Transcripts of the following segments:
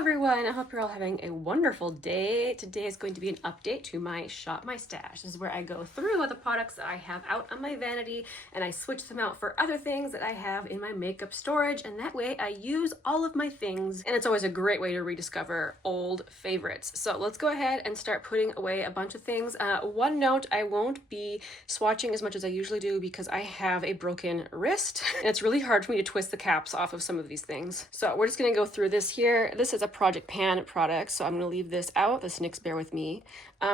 everyone, I hope you're all having a wonderful day. Today is going to be an update to my Shop My Stash. This is where I go through the products that I have out on my vanity and I switch them out for other things that I have in my makeup storage, and that way I use all of my things, and it's always a great way to rediscover old favorites. So let's go ahead and start putting away a bunch of things. One note, I won't be swatching as much as I usually do because I have a broken wrist and it's really hard for me to twist the caps off of some of these things. So we're just going to go through this here. This is a Project Pan product, so I'm going to leave this out. This NYX Bear With Me.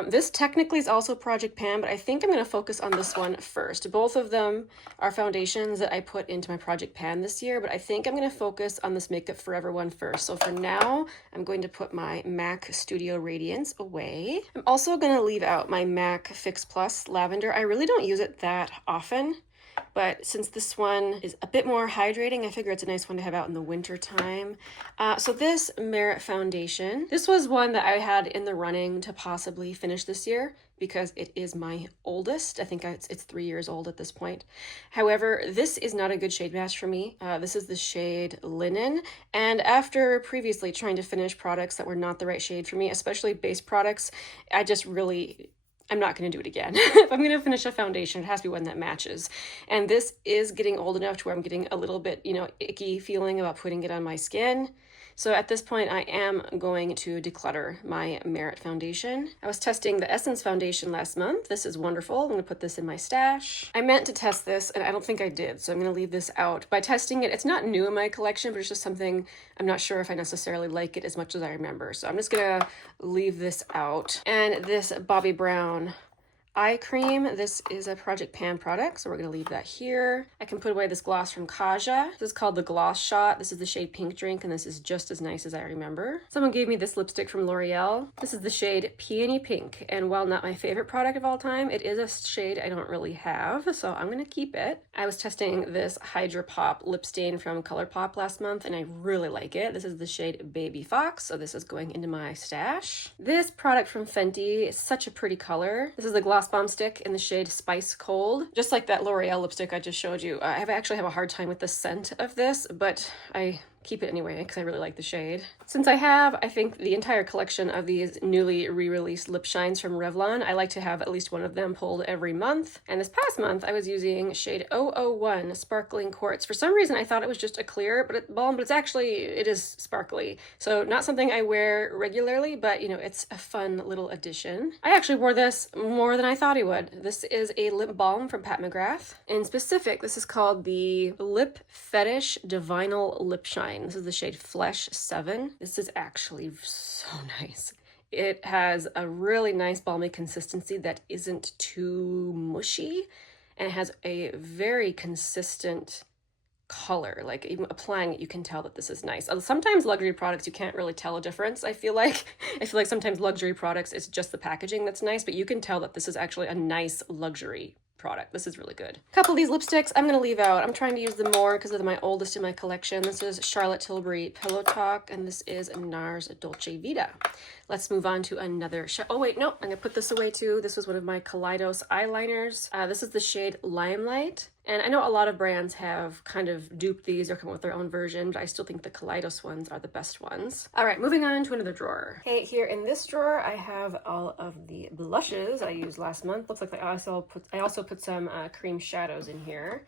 This technically is also Project Pan, but I think I'm going to focus on this one first. Both of them are foundations that I put into my Project Pan this year, but I think I'm going to focus on this Makeup Forever one first. So for now, I'm going to put my MAC Studio Radiance away. I'm also going to leave out my MAC Fix Plus Lavender. I really don't use it that often, but since this one is a bit more hydrating, I figure it's a nice one to have out in the winter time. So this Merit foundation, this was one that I had in the running to possibly finish this year because it is my oldest. I think it's 3 years old at this point. However, this is not a good shade match for me. This is the shade Linen. And after previously trying to finish products that were not the right shade for me, especially base products, I'm not going to do it again. If I'm going to finish a foundation, it has to be one that matches. And this is getting old enough to where I'm getting a little bit, icky feeling about putting it on my skin. So at this point, I am going to declutter my Merit foundation. I was testing the Essence foundation last month. This is wonderful. I'm going to put this in my stash. I meant to test this, and I don't think I did, so I'm going to leave this out. By testing it, it's not new in my collection, but it's just something I'm not sure if I necessarily like it as much as I remember. So I'm just going to leave this out. And this Bobbi Brown eye cream, this is a Project Pan product, so we're going to leave that here. I can put away this gloss from Kaja. This is called the Gloss Shot. This is the shade Pink Drink, and this is just as nice as I remember. Someone gave me this lipstick from L'Oreal. This is the shade Peony Pink, and while not my favorite product of all time, it is a shade I don't really have, so I'm going to keep it. I was testing this Hydra Pop lip stain from ColourPop last month, and I really like it. This is the shade Baby Fox, so this is going into my stash. This product from Fenty is such a pretty color. This is the Gloss-balm stick in the shade Spice Cold. Just like that L'Oreal lipstick I just showed you. I actually have a hard time with the scent of this, but I keep it anyway because I really like the shade. Since I have, I think, the entire collection of these newly re-released lip shines from Revlon, I like to have at least one of them pulled every month. And this past month, I was using shade 001 Sparkling Quartz. For some reason, I thought it was just a clear balm, but it is sparkly. So not something I wear regularly, but it's a fun little addition. I actually wore this more than I thought I would. This is a lip balm from Pat McGrath. In specific, this is called the Lip Fetish Divinal Lip Shine. This is the shade Flesh 7. This is actually so nice. It has a really nice balmy consistency that isn't too mushy, and it has a very consistent color. Like even applying it, you can tell that this is nice. Sometimes luxury products, you can't really tell a difference. I feel like sometimes luxury products, it's just the packaging that's nice, but you can tell that this is actually a nice luxury product. This is really good. A couple of these lipsticks I'm going to leave out. I'm trying to use them more because they're my oldest in my collection. This is Charlotte Tilbury Pillow Talk, and this is NARS Dolce Vita. Let's move on to another oh wait, no, I'm going to put this away too. This was one of my Kaleidos eyeliners. This is the shade Limelight. And I know a lot of brands have kind of duped these or come up with their own version, but I still think the Kaleidos ones are the best ones. All right, moving on to another drawer. Okay, here in this drawer, I have all of the blushes I used last month. Looks like I also put some cream shadows in here.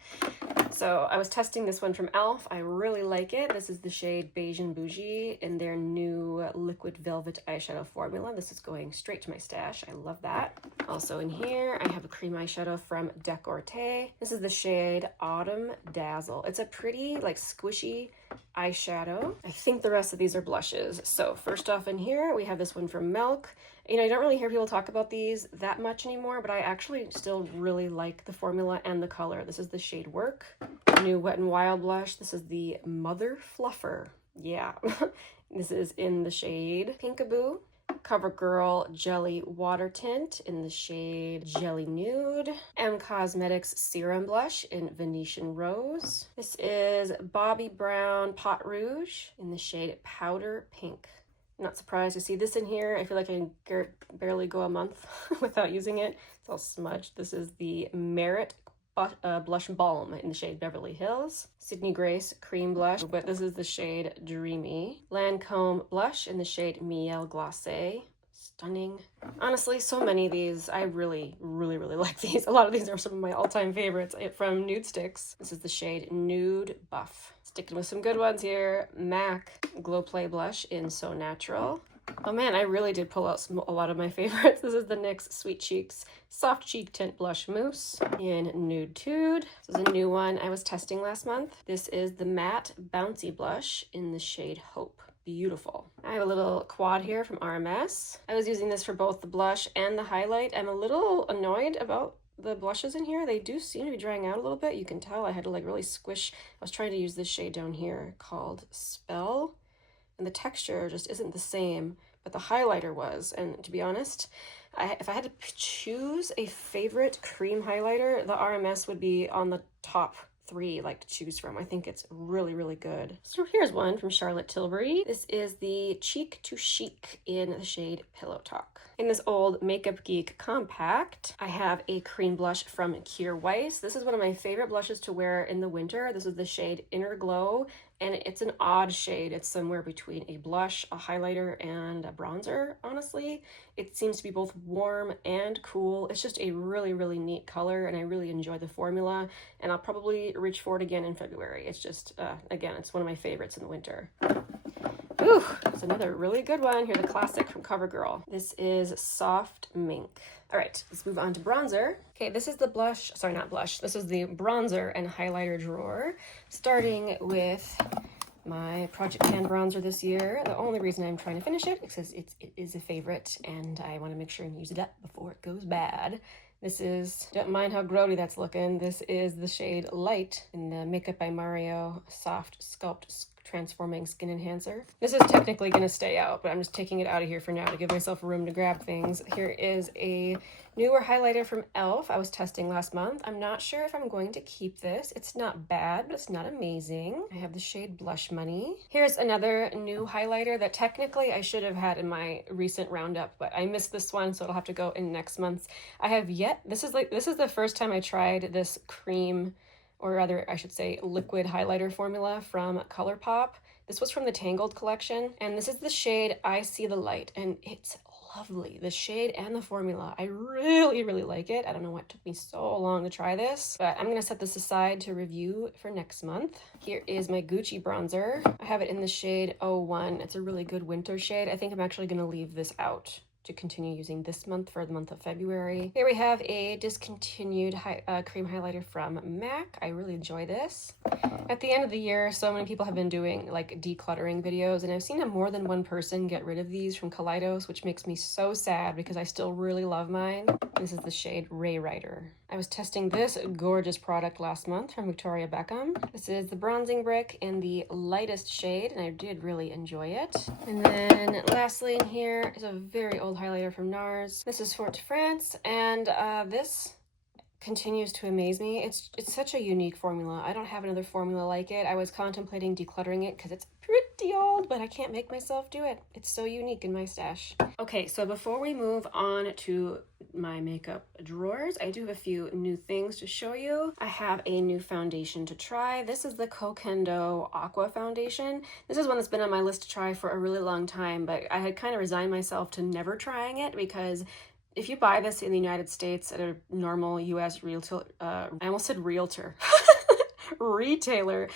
So I was testing this one from e.l.f. I really like it. This is the shade Beige and Bougie in their new Liquid Velvet eyeshadow formula. This is going straight to my stash. I love that. Also in here, I have a cream eyeshadow from Decourte. This is the shade Autumn Dazzle. It's a pretty, squishy eyeshadow. I think the rest of these are blushes. So first off in here, we have this one from Milk. You don't really hear people talk about these that much anymore, but I actually still really like the formula and the color. This is the shade Work. New Wet n Wild blush. This is the Mother Fluffer. Yeah. This is in the shade Pinkaboo. Covergirl Jelly Water Tint in the shade Jelly Nude. M Cosmetics Serum Blush in Venetian Rose. This is Bobbi Brown Pot Rouge in the shade Powder Pink. I'm not surprised to see this in here. I feel like I can barely go a month without using it. It's all smudged. This is the Merit blush balm in the shade Beverly Hills. Sydney Grace cream blush, but this is the shade Dreamy. Lancome blush in the shade Miel Glacé. Stunning. Honestly, so many of these. I really like these. A lot of these are some of my all-time favorites from Nude Sticks. This is the shade Nude Buff. Sticking with some good ones here. MAC Glow Play blush in So Natural. Oh man, I really did pull out a lot of my favorites. This is the NYX Sweet Cheeks Soft Cheek Tint Blush Mousse in Nude Tude. This is a new one I was testing last month. This is the Matte Bouncy Blush in the shade Hope. Beautiful. I have a little quad here from RMS. I was using this for both the blush and the highlight. I'm a little annoyed about the blushes in here. They do seem to be drying out a little bit. You can tell I had to like really squish. I was trying to use this shade down here called Spell, and the texture just isn't the same, but the highlighter was. And to be honest, if I had to choose a favorite cream highlighter, the RMS would be on the top 3 like to choose from. I think it's really good. So here's one from Charlotte Tilbury. This is the Cheek to Chic in the shade Pillow Talk. In this old Makeup Geek compact, I have a cream blush from Kjaer Weis. This is one of my favorite blushes to wear in the winter. This is the shade Inner Glow, and it's an odd shade. It's somewhere between a blush, a highlighter, and a bronzer, honestly. It seems to be both warm and cool. It's just a really neat color, and I really enjoy the formula, and I'll probably reach for it again in February. It's just, again, it's one of my favorites in the winter. Ooh, it's another really good one. Here's a classic from CoverGirl. This is Soft Mink. All right, let's move on to bronzer. Okay, this is the blush, sorry, not blush. This is the bronzer and highlighter drawer, starting with my Project Pan bronzer this year. The only reason I'm trying to finish it is because it is a favorite, and I want to make sure and use it up before it goes bad. This is, don't mind how grody that's looking. This is the shade Light in the Makeup by Mario Soft Sculpt Transforming Skin Enhancer. This is technically going to stay out, but I'm just taking it out of here for now to give myself room to grab things. Here is a newer highlighter from e.l.f. I was testing last month. I'm not sure if I'm going to keep this. It's not bad, but it's not amazing. I have the shade Blush Money. Here's another new highlighter that technically I should have had in my recent roundup, but I missed this one, so it'll have to go in next month's. I have yet, this is the first time I tried this cream, or rather I should say liquid highlighter formula from ColourPop. This was from the Tangled collection, and this is the shade I See the Light, and it's lovely. The shade and the formula, I really like it. I don't know why it took me so long to try this, but I'm gonna set this aside to review for next month. Here is my Gucci bronzer. I have it in the shade 01. It's a really good winter shade. I think I'm actually gonna leave this out to continue using this month for the month of February. Here we have a discontinued cream highlighter from MAC. I really enjoy this. At the end of the year, so many people have been doing like decluttering videos, and I've seen more than one person get rid of these from Kaleidos, which makes me so sad because I still really love mine. This is the shade Ray Rider. I was testing this gorgeous product last month from Victoria Beckham. This is the bronzing brick in the lightest shade, and I did really enjoy it. And then lastly in here is a very old highlighter from NARS. This is Fort de France, and this continues to amaze me. It's such a unique formula. I don't have another formula like it. I was contemplating decluttering it because it's pretty old, but I can't make myself do it. It's so unique in my stash. Okay, so before we move on to my makeup drawers, I do have a few new things to show you. I have a new foundation to try. This is the Kokendo Aqua foundation. This is one that's been on my list to try for a really long time, but I had kind of resigned myself to never trying it because if you buy this in the United States at a normal US retailer,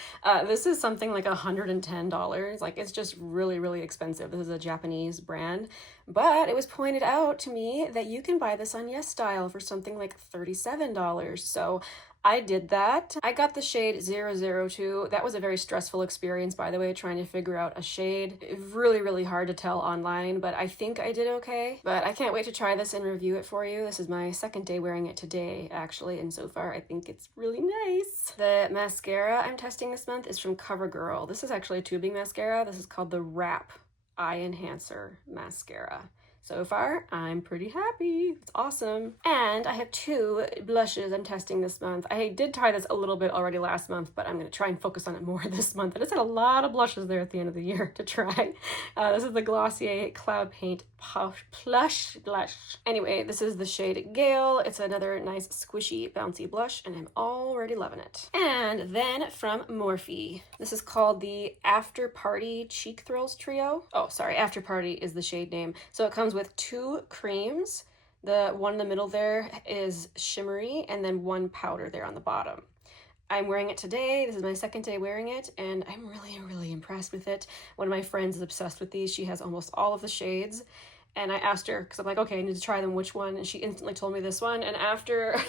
this is something like $110. Like, it's just really expensive. This is a Japanese brand, but it was pointed out to me that you can buy this on YesStyle for something like $37. So I did that. I got the shade 002. That was a very stressful experience, by the way, trying to figure out a shade. Really hard to tell online, but I think I did okay. But I can't wait to try this and review it for you. This is my second day wearing it today, actually, and so far I think it's really nice. The mascara I'm testing this month is from CoverGirl. This is actually a tubing mascara. This is called the Wrap Eye Enhancer Mascara. So far, I'm pretty happy. It's awesome. And I have two blushes I'm testing this month. I did try this a little bit already last month, but I'm going to try and focus on it more this month. I just had a lot of blushes there at the end of the year to try. This is the Glossier Cloud Paint Plush blush. Anyway, this is the shade Gale. It's another nice squishy bouncy blush and I'm already loving it. And then from Morphe, this is called the After Party Cheek Thrills Trio. Oh, sorry, After Party is the shade name. So it comes with 2 creams. The one in the middle there is shimmery and then 1 powder there on the bottom. I'm wearing it today. This is my 2nd day wearing it, and I'm really impressed with it. One of my friends is obsessed with these. She has almost all of the shades, and I asked her, because I'm like, okay, I need to try them, which one? And she instantly told me this one, and after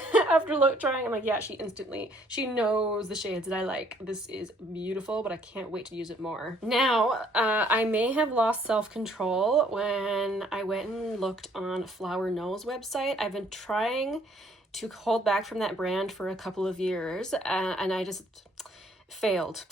trying, I'm like, yeah, she knows the shades that I like. This is beautiful, but I can't wait to use it more. Now, I may have lost self-control when I went and looked on Flower Nose website. I've been trying to hold back from that brand for a couple of years, and I just failed.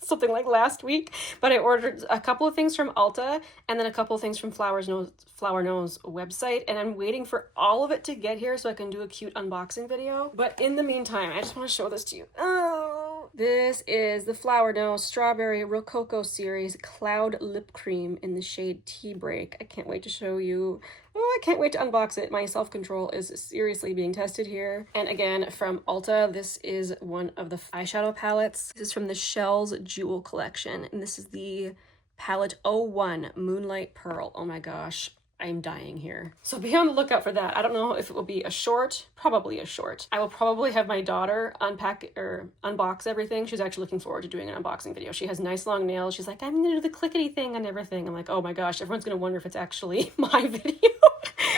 Something like last week, but I ordered a couple of things from Ulta and then a couple of things from Flower Nose website, and I'm waiting for all of it to get here so I can do a cute unboxing video. But in the meantime, I just want to show this to you. Oh, this is the Flower Nose Strawberry Rococo Series Cloud Lip Cream in the shade Tea Break. I can't wait to show you. Oh, I can't wait to unbox it. My self-control is seriously being tested here. And again, from Ulta, this is one of the eyeshadow palettes. This is from the Shells Jewel Collection, and this is the palette 01 Moonlight Pearl. Oh my gosh, I'm dying here. So be on the lookout for that. I don't know if it will be a short, probably a short. I will probably have my daughter unpack or unbox everything. She's actually looking forward to doing an unboxing video. She has nice long nails. She's like, I'm gonna do the clickety thing on everything. I'm like, oh my gosh, everyone's gonna wonder if it's actually my video.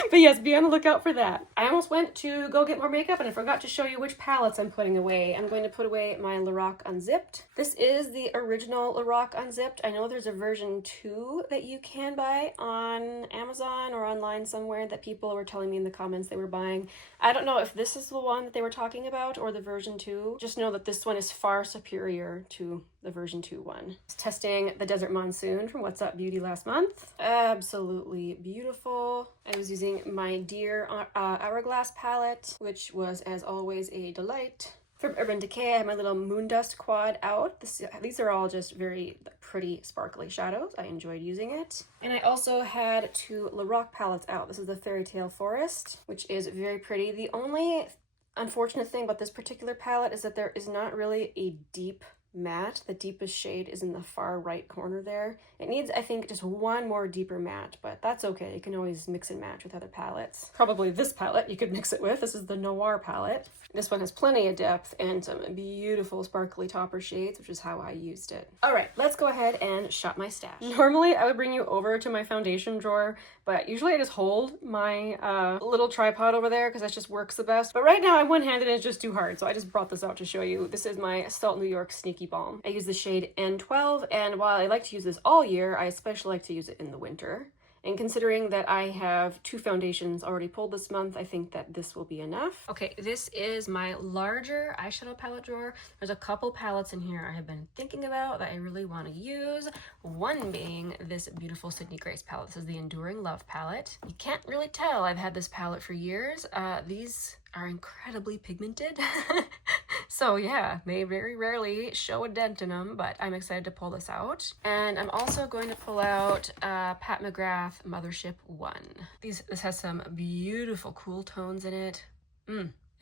But yes, be on the lookout for that. I almost went to go get more makeup and I forgot to show you which palettes I'm putting away. I'm going to put away my Lorac Unzipped. This is the original Lorac Unzipped. I know there's a version 2 that you can buy on Amazon or online somewhere that people were telling me in the comments they were buying. I don't know if this is the one that they were talking about or the version 2. Just know that this one is far superior to the version 2 one. I was testing the Desert Monsoon from What's Up Beauty last month. Absolutely beautiful. I was using my Dear Hourglass palette, which was, as always, a delight. From Urban Decay, I have my little Moondust quad out. These are all just very pretty sparkly shadows. I enjoyed using it. And I also had 2 Lorac palettes out. This is the Fairy Tale Forest, which is very pretty. The only unfortunate thing about this particular palette is that there is not really a deep matte. The deepest shade is in the far right corner there. It needs, I think, just one more deeper matte, but that's okay. You can always mix and match with other palettes. Probably this palette you could mix it with. This is the Noir palette. This one has plenty of depth and some beautiful sparkly topper shades, which is how I used it. All right, let's go ahead and shop my stash. Normally I would bring you over to my foundation drawer, but usually I just hold my little tripod over there because that just works the best. But right now I'm one-handed and it's just too hard, so I just brought this out to show you. This is my Salt New York Sneaky Balm. I use the shade N12, and while I like to use this all year, I especially like to use it in the winter. And considering that I have 2 foundations already pulled this month, I think that this will be enough. Okay, this is my larger eyeshadow palette drawer. There's a couple palettes in here I have been thinking about that I really want to use. One being this beautiful Sydney Grace palette. This is the Enduring Love palette. You can't really tell I've had this palette for years. These are incredibly pigmented. So yeah, they very rarely show a dent in them, but I'm excited to pull this out. And I'm also going to pull out Pat McGrath Mothership 1. This has some beautiful cool tones in it.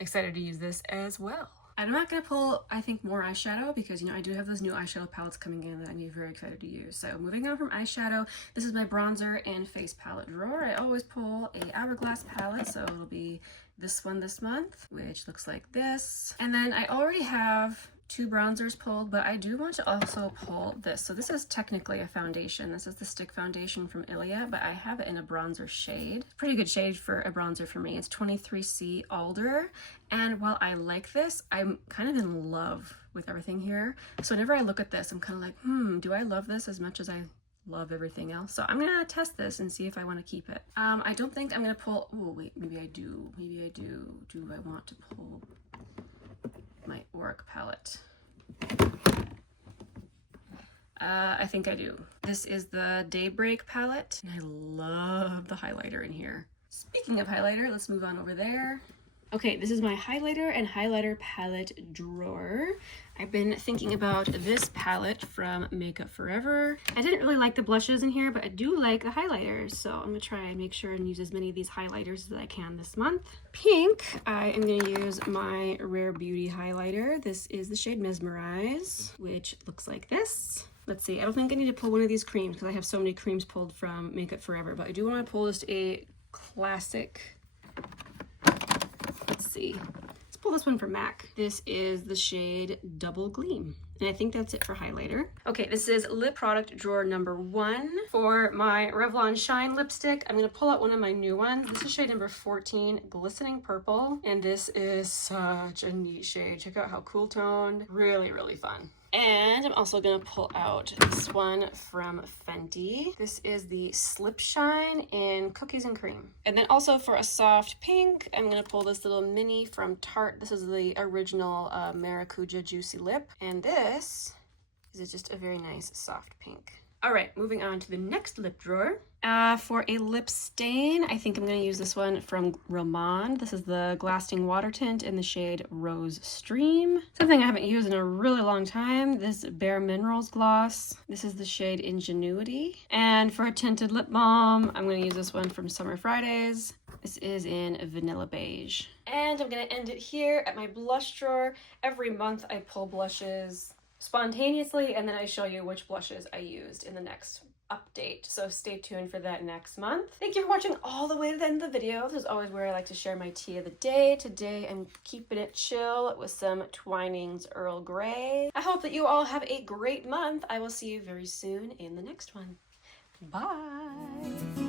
Excited to use this as well. I'm not going to pull, I think, more eyeshadow because, you know, I do have those new eyeshadow palettes coming in that I'm very excited to use. So moving on from eyeshadow, this is my bronzer and face palette drawer. I always pull a Hourglass palette, so it'll be this one this month, which looks like this. And then I already have 2 bronzers pulled, but I do want to also pull this. So this is technically a foundation. This is the Stick Foundation from Ilia, but I have it in a bronzer shade. Pretty good shade for a bronzer for me. It's 23C Alder. And while I like this, I'm kind of in love with everything here. So whenever I look at this, I'm kind of like, do I love this as much as I love everything else? So I'm gonna test this and see if I want to keep it. I don't think I'm gonna pull, oh wait, maybe I do. Do I want to pull my Auric palette? I think I do. This is the Daybreak palette, and I love the highlighter in here. Speaking of highlighter, let's move on over there. Okay, this is my highlighter and highlighter palette drawer. I've been thinking about this palette from Makeup Forever. I didn't really like the blushes in here, but I do like the highlighters, so I'm gonna try and make sure and use as many of these highlighters as I can this month. Pink, I am gonna use my Rare Beauty highlighter. This is the shade Mesmerize, which looks like this. Let's see, I don't think I need to pull one of these creams because I have so many creams pulled from Makeup Forever, but I do want to pull just a classic. Let's see. Let's pull this one from MAC. This is the shade Double Gleam. And I think that's it for highlighter. Okay, this is lip product drawer number 1. For my Revlon Shine lipstick, I'm gonna pull out one of my new ones. This is shade number 14, Glistening Purple. And this is such a neat shade. Check out how cool toned. Really, really fun. And I'm also gonna pull out this one from Fenty. This is the Slip Shine in Cookies and Cream. And then also for a soft pink, I'm gonna pull this little mini from Tarte. This is the original Maracuja Juicy Lip. And this is just a very nice soft pink. All right, moving on to the next lip drawer. For a lip stain, I think I'm going to use this one from Rom&nd. This is the Glasting Water Tint in the shade Rose Stream. Something I haven't used in a really long time, this Bare Minerals gloss. This is the shade Ingenuity. And for a tinted lip balm, I'm going to use this one from Summer Fridays. This is in Vanilla Beige. And I'm going to end it here at my blush drawer. Every month I pull blushes spontaneously, and then I show you which blushes I used in the next update, so stay tuned for that next month. Thank you for watching all the way to the end of the video. This is always where I like to share my tea of the day. Today I'm keeping it chill with some Twinings Earl Grey. I hope that you all have a great month. I will see you very soon in the next one. Bye!